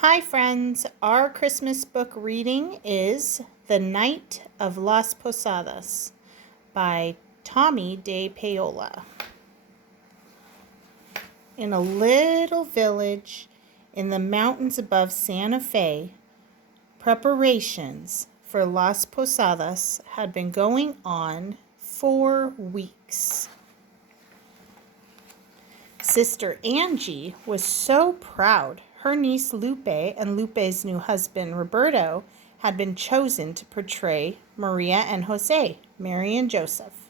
Hi, friends. Our Christmas book reading is The Night of Las Posadas by Tomie DePaola. In a little village in the mountains above Santa Fe, preparations for Las Posadas had been going on for weeks. Sister Angie was so proud her niece Lupe and Lupe's new husband Roberto had been chosen to portray Maria and Jose, Mary and Joseph.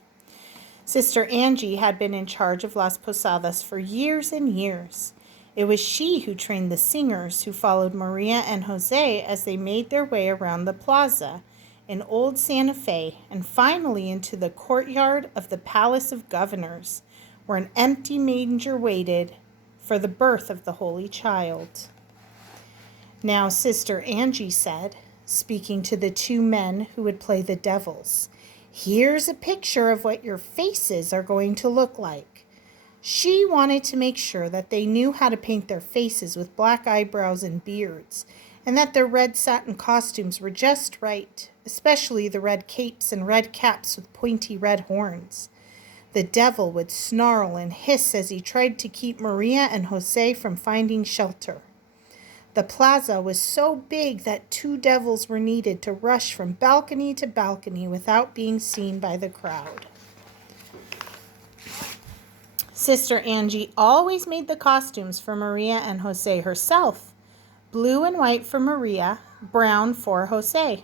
Sister Angie had been in charge of Las Posadas for years and years. It was she who trained the singers who followed Maria and Jose as they made their way around the plaza in Old Santa Fe and finally into the courtyard of the Palace of Governors, where an empty manger waited for the birth of the Holy Child. Now Sister Angie said, speaking to the two men who would play the devils, "Here's a picture of what your faces are going to look like." She wanted to make sure that they knew how to paint their faces with black eyebrows and beards, and that their red satin costumes were just right, especially the red capes and red caps with pointy red horns. The devil would snarl and hiss as he tried to keep Maria and Jose from finding shelter. The plaza was so big that two devils were needed to rush from balcony to balcony without being seen by the crowd. Sister Angie always made the costumes for Maria and Jose herself. Blue and white for Maria, brown for Jose.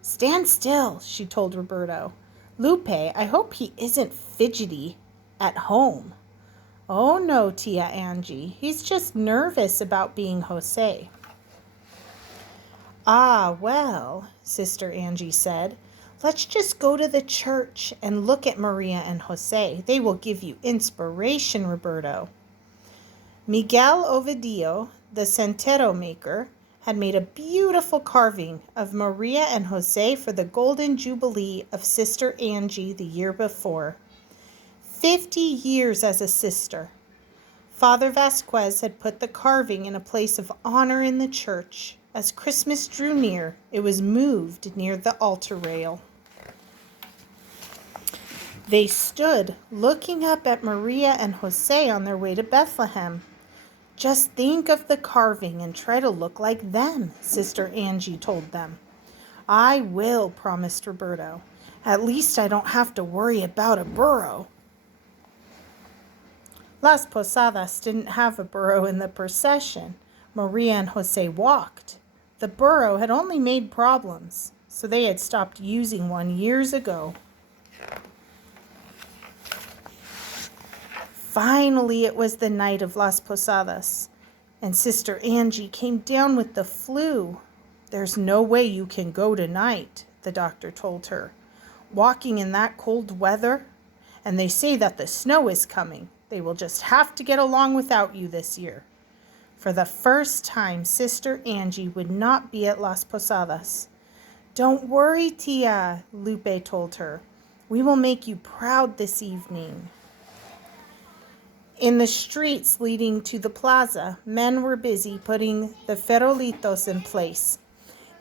"Stand still," she told Roberto. "Lupe, I hope he isn't fidgety at home." "Oh no, Tia Angie, he's just nervous about being Jose." "Ah, well," Sister Angie said, "let's just go to the church and look at Maria and Jose. They will give you inspiration, Roberto." Miguel Ovidio, the centero maker, had made a beautiful carving of Maria and Jose for the Golden Jubilee of Sister Angie the year before. 50 years as a sister. Father Vasquez had put the carving in a place of honor in the church. As Christmas drew near, it was moved near the altar rail. They stood looking up at Maria and Jose on their way to Bethlehem. "Just think of the carving and try to look like them," Sister Angie told them. "I will," promised Roberto. "At least I don't have to worry about a burro." Las Posadas didn't have a burro in the procession. Maria and Jose walked. The burro had only made problems, so they had stopped using one years ago. Finally, it was the night of Las Posadas, and Sister Angie came down with the flu. "There's no way you can go tonight," the doctor told her. "Walking in that cold weather, and they say that the snow is coming. They will just have to get along without you this year." For the first time, Sister Angie would not be at Las Posadas. "Don't worry, Tia," Lupe told her. "We will make you proud this evening." In the streets leading to the plaza, men were busy putting the farolitos in place.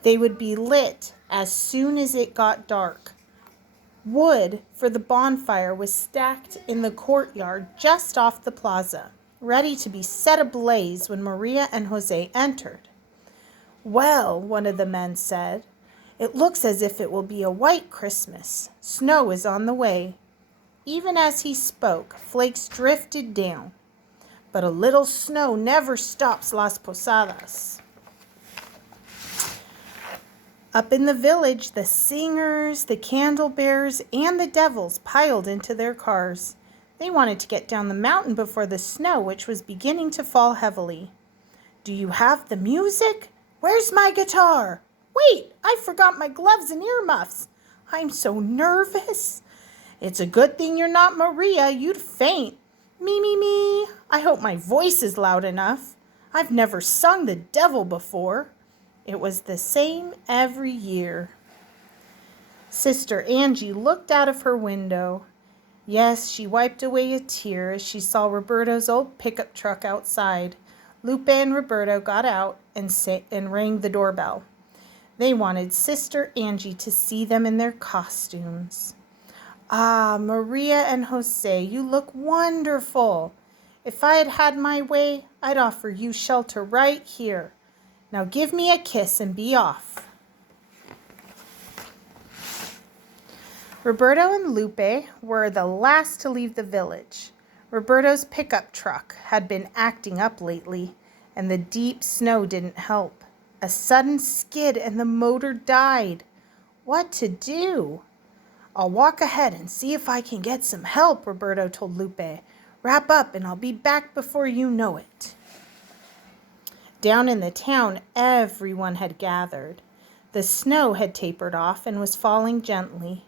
They would be lit as soon as it got dark. Wood for the bonfire was stacked in the courtyard just off the plaza, ready to be set ablaze when Maria and Jose entered. "Well," one of the men said, "it looks as if it will be a white Christmas. Snow is on the way." Even as he spoke, flakes drifted down. But a little snow never stops Las Posadas. Up in the village, the singers, the candle bearers, and the devils piled into their cars. They wanted to get down the mountain before the snow, which was beginning to fall heavily. "Do you have the music? Where's my guitar? Wait, I forgot my gloves and earmuffs. I'm so nervous. It's a good thing you're not Maria. You'd faint. Me. I hope my voice is loud enough. I've never sung the devil before." It was the same every year. Sister Angie looked out of her window. Yes, she wiped away a tear as she saw Roberto's old pickup truck outside, Lupe and Roberto got out and rang the doorbell. They wanted Sister Angie to see them in their costumes. "Ah, Maria and Jose, you look wonderful. If I had had my way, I'd offer you shelter right here. Now give me a kiss and be off." Roberto and Lupe were the last to leave the village. Roberto's pickup truck had been acting up lately, and the deep snow didn't help. A sudden skid and the motor died. What to do? "I'll walk ahead and see if I can get some help," Roberto told Lupe. "Wrap up and I'll be back before you know it." Down in the town, everyone had gathered. The snow had tapered off and was falling gently.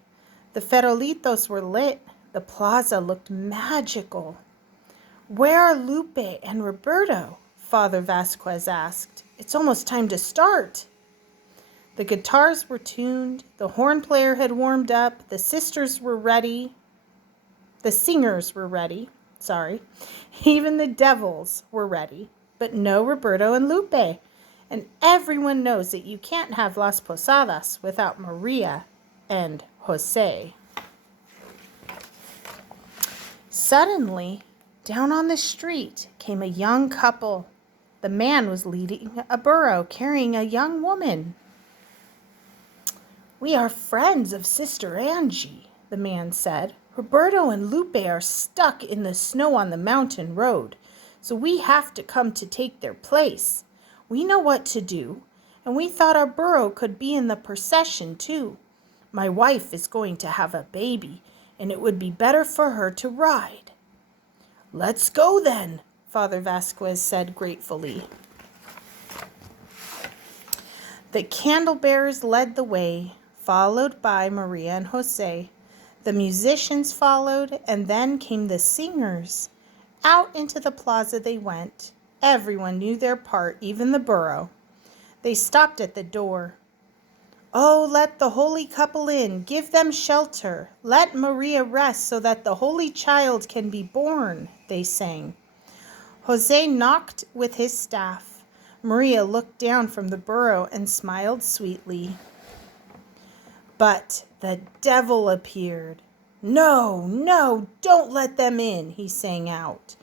The farolitos were lit. The plaza looked magical. "Where are Lupe and Roberto?" Father Vasquez asked. "It's almost time to start." The guitars were tuned. The horn player had warmed up. The singers were ready. Even the devils were ready. But no Roberto and Lupe. And everyone knows that you can't have Las Posadas without Maria and Jose. Suddenly, down on the street came a young couple. The man was leading a burro, carrying a young woman. "We are friends of Sister Angie," the man said. "Roberto and Lupe are stuck in the snow on the mountain road, so we have to come to take their place. We know what to do, and we thought our burro could be in the procession too. My wife is going to have a baby, and it would be better for her to ride." "Let's go then," Father Vasquez said gratefully. The candle bearers led the way, followed by Maria and Jose. The musicians followed, and then came the singers. Out into the plaza they went. Everyone knew their part, even the burro. They stopped at the door. "Oh, let the holy couple in. Give them shelter. Let Maria rest so that the holy child can be born," they sang. Jose knocked with his staff. Maria looked down from the burro and smiled sweetly. But the devil appeared. "No, no, don't let them in," he sang out.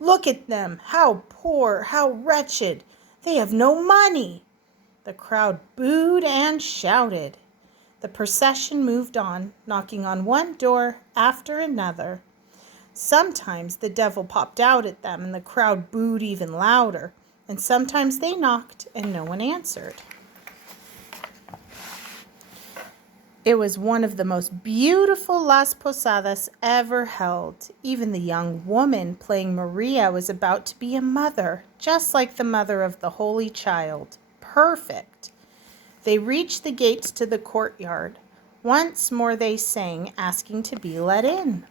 "Look at them, how poor, how wretched. They have no money." The crowd booed and shouted. The procession moved on, knocking on one door after another. Sometimes the devil popped out at them and the crowd booed even louder, and sometimes they knocked and no one answered. It was one of the most beautiful Las Posadas ever held. Even the young woman playing Maria was about to be a mother, just like the mother of the Holy Child. Perfect. They reached the gates to the courtyard. Once more they sang, asking to be let in.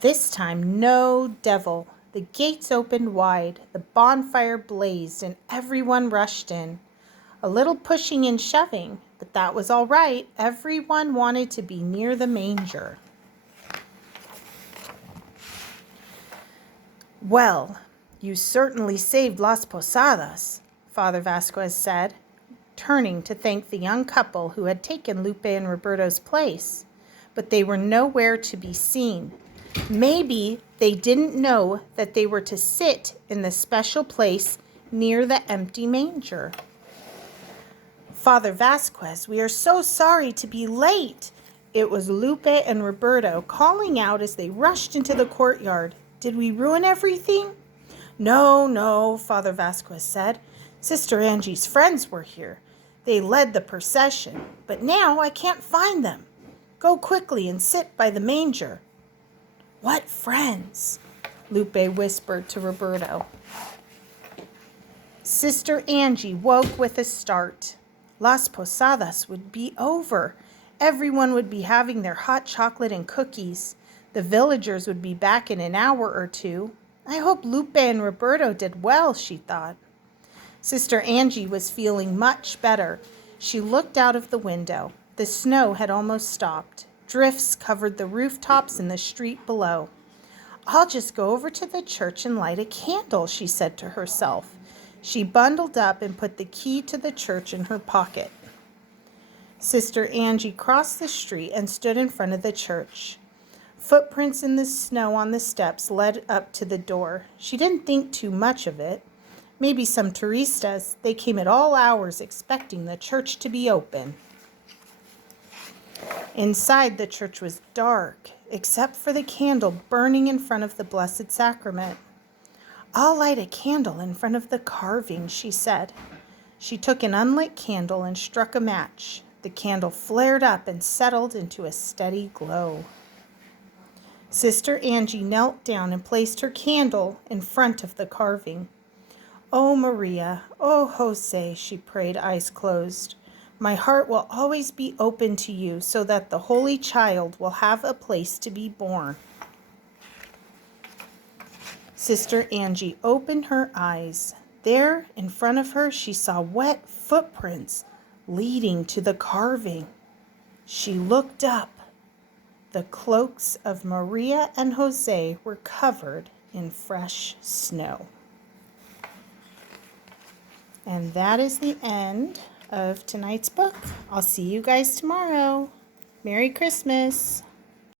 This time, no devil. The gates opened wide, the bonfire blazed, and everyone rushed in. A little pushing and shoving, but that was all right. Everyone wanted to be near the manger. "Well, you certainly saved Las Posadas," Father Vasquez said, turning to thank the young couple who had taken Lupe and Roberto's place. But they were nowhere to be seen. Maybe they didn't know that they were to sit in the special place near the empty manger. "Father Vasquez, we are so sorry to be late." It was Lupe and Roberto calling out as they rushed into the courtyard. "Did we ruin everything?" "No, no," Father Vasquez said. "Sister Angie's friends were here. They led the procession, but now I can't find them. Go quickly and sit by the manger." "What friends?" Lupe whispered to Roberto. Sister Angie woke with a start. Las Posadas would be over. Everyone would be having their hot chocolate and cookies. The villagers would be back in an hour or two. I hope Lupe and Roberto did well, she thought. Sister Angie was feeling much better. She looked out of the window. The snow had almost stopped. Drifts covered the rooftops and the street below. I'll just go over to the church and light a candle, she said to herself. She bundled up and put the key to the church in her pocket. Sister Angie crossed the street and stood in front of the church. Footprints in the snow on the steps led up to the door. She didn't think too much of it. Maybe some touristas. They came at all hours expecting the church to be open. Inside, the church was dark, except for the candle burning in front of the Blessed Sacrament. I'll light a candle in front of the carving, she said. She took an unlit candle and struck a match. The candle flared up and settled into a steady glow. Sister Angie knelt down and placed her candle in front of the carving. Oh, Maria, oh, Jose, she prayed, eyes closed. My heart will always be open to you so that the Holy Child will have a place to be born. Sister Angie opened her eyes. There, in front of her, she saw wet footprints leading to the carving. She looked up. The cloaks of Maria and Jose were covered in fresh snow. And that is the end of tonight's book. I'll see you guys tomorrow. Merry Christmas.